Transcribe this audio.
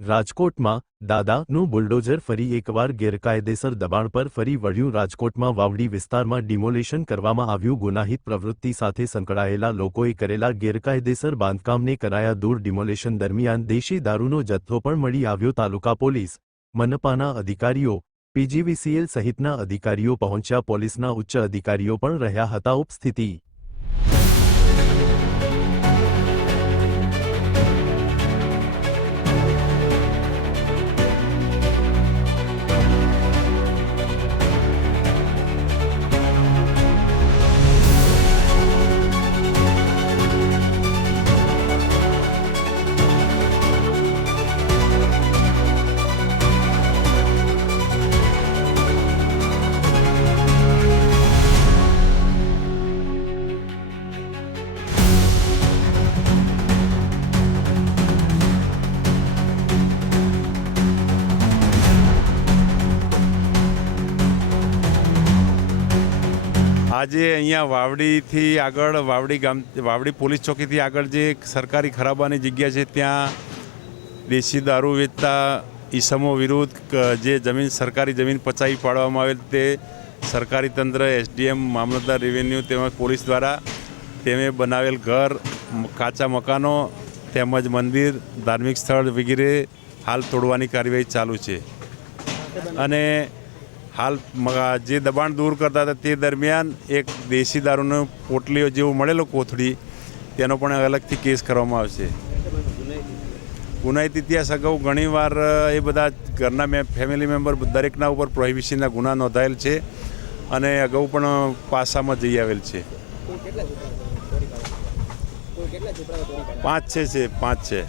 રાજકોટમાં દાદાનું બુલડોઝર ફરી એકવાર ગેરકાયદેસર દબાણ પર ફરી વળ્યું। રાજકોટમાં વાવડી વિસ્તારમાં ડિમોલેશન કરવામાં આવ્યું। ગુનાહિત પ્રવૃત્તિ સાથે સંકળાયેલા લોકોએ કરેલા ગેરકાયદેસર બાંધકામને કરાયા દૂર। ડિમોલેશન દરમિયાન દેશી દારૂનો જથ્થો પણ મળી આવ્યો। તાલુકા પોલીસ મનપાના અધિકારીઓ પીજીવીસીએલ સહિતના અધિકારીઓ પહોંચ્યા। પોલીસના ઉચ્ચ અધિકારીઓ પણ રહ્યા હતા ઉપસ્થિતિ। આજે અહીંયા વાવડીથી આગળ વાવડી પોલીસ ચોકીથી આગળ જે સરકારી ખરાબાની જગ્યા છે ત્યાં દેશી દારૂ વેચતા ઈસમો વિરુદ્ધ જે જમીન સરકારી જમીન પચાવી પાડવામાં આવેલ તે સરકારી તંત્ર એસડીએમ મામલતદાર રેવન્યુ તેમજ પોલીસ દ્વારા તેમે બનાવેલ ઘર કાચા મકાનો તેમજ મંદિર ધાર્મિક સ્થળ વગેરે હાલ તોડવાની કાર્યવાહી ચાલુ છે। અને હાલ જે દબાણ દૂર કરતા હતા તે દરમિયાન એક દેશી દારૂનો પોટલીઓ જેવો મળેલો કોથળી તેનો પણ અલગથી કેસ કરવામાં આવશે। ગુનાહિત ઇતિહાસ અગાઉ ઘણીવાર એ બધા ઘરના ફેમિલી મેમ્બર દરેકના ઉપર પ્રોહિબિશનના ગુના નોંધાયેલ છે અને અગાઉ પણ પાસામાં જઈ આવેલ છે। 5-6 છે।